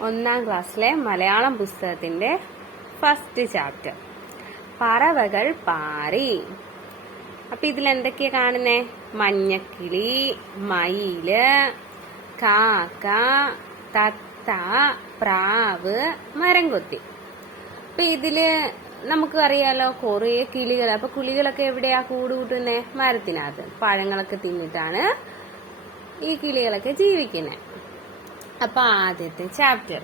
ഒന്നാം ക്ലാസ്സിലെ മലയാളം പുസ്തകത്തിന്റെ ഫസ്റ്റ് ചാപ്റ്റർ പറവകൾ പാറി. അപ്പൊ ഇതിൽ എന്തൊക്കെയാ കാണുന്നേ? മഞ്ഞക്കിളി, മയില്, കാക്ക, തത്ത, പ്രാവ്, മരംകൊത്തി. അപ്പൊ ഇതില് നമുക്ക് അറിയാലോ കുറെ കിളികൾ. അപ്പൊ കിളികളൊക്കെ എവിടെയാ കൂട് കൂട്ടുന്നേ? മരത്തിനകത്ത്. പഴങ്ങളൊക്കെ തിന്നിട്ടാണ് ഈ കിളികളൊക്കെ ജീവിക്കുന്നത്. അപ്പൊ ആദ്യത്തെ ചാപ്റ്റർ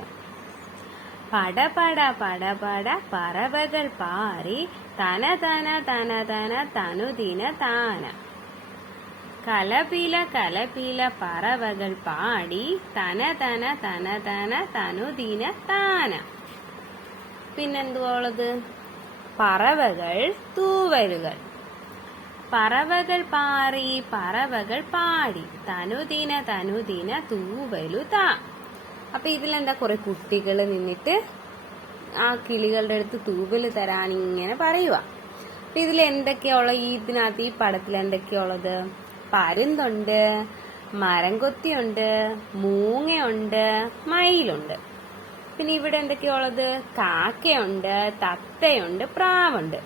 പട പട പട പട പറവകൾ പാറി തന തന തന തന തനുദിന താന. കലപില കലപില പറവകൾ പാടി തന തന തന തന തനുദിന താന. പിന്നെന്തുള്ളത്? പറവകൾ തൂവലുകൾ. പറവകൾ പാറി പറവകൾ പാടി തനുദിന തനുദിന തൂവലു താ. അപ്പൊ ഇതിലെന്താ കുറെ കുട്ടികൾ നിന്നിട്ട് ആ കിളികളുടെ അടുത്ത് തൂവല് തരാൻ ഇങ്ങനെ പറയുക. അപ്പൊ ഇതിൽ എന്തൊക്കെയുള്ള ഇതിനകത്ത് ഈ പടത്തിൽ എന്തൊക്കെയുള്ളത്? പരുന്തുണ്ട്, മരംകൊത്തിയുണ്ട്, മൂങ്ങയുണ്ട്, മയിലുണ്ട്. പിന്നെ ഇവിടെ എന്തൊക്കെയുള്ളത്? കാക്കയുണ്ട്, തത്തയുണ്ട്, പ്രാവുണ്ട്.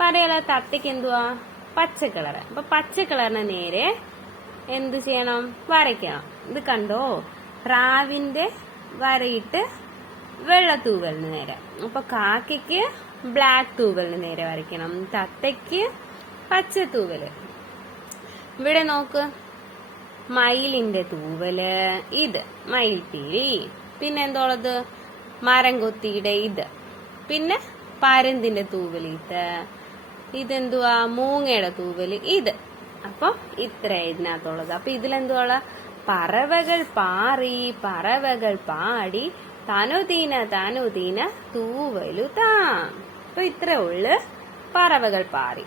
പറയാലോ തത്തയ്ക്ക് എന്തുവാ? പച്ച കളർ. അപ്പൊ പച്ച കളറിന് നേരെ എന്ത് ചെയ്യണം? വരയ്ക്കണം. ഇത് കണ്ടോ? പ്രാവിന്റെ വരയിട്ട് വെള്ള തൂവലിന് നേരെ. അപ്പൊ കാക്കയ്ക്ക് ബ്ലാക്ക് തൂവലിന് നേരെ വരയ്ക്കണം. തത്തയ്ക്ക് പച്ച തൂവല്. ഇവിടെ നോക്ക്, മയിലിന്റെ തൂവല് ഇത് മയിൽപ്പീലി. പിന്നെ എന്തോളത്? മരംകൊത്തിയുടെ ഇത്. പിന്നെ പരുന്തിന്റെ തൂവല് ഇത്. ഇതെന്തുവാ? മൂങ്ങയുടെ തൂവല് ഇത്. അപ്പൊ ഇത്ര ഇതിനകത്തുള്ളത്. അപ്പൊ ഇതിലെന്തുവാ? പറവകൾ പാറി പറവകൾ പാടി തനുദിന തനുദിന തൂവലു താ. അപ്പൊ ഇത്രേ ഉള്ളു പറവകൾ പാറി.